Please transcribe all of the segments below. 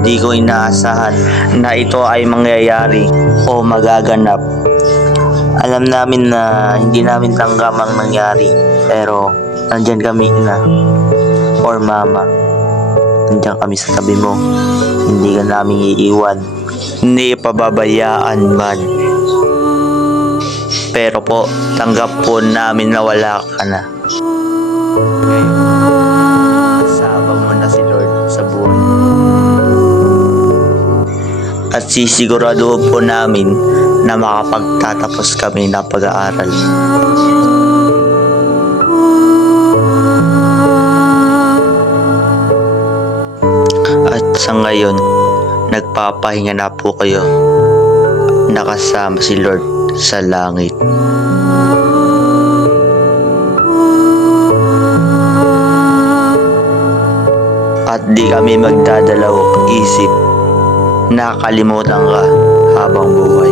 hindi ko inaasahan na ito ay mangyayari o magaganap. Alam namin na hindi namin tanggap ang nangyari, pero nandyan kami na or mama. Nandyan kami sa tabi mo. Hindi ka namin iiwan. Hindi pababayaan man. Pero po, tanggap po namin na wala ka na. Ngayon, sabang mo na si Lord sa buhay. At sisiguraduhin po namin na makapagtatapos kami ng pag-aaral. At sa ngayon, nagpapahinga na po kayo. Nakasama si Lord sa langit. At di kami magdadalawang isip. Nakakalimutan ka habang buhay.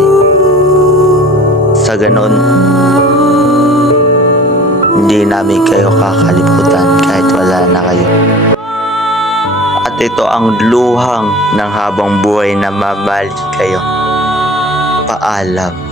Sa ganon, hindi namin kayo kakalimutan kahit wala na kayo. At ito ang luhang ng habang buhay na mabalik kayo. Paalam.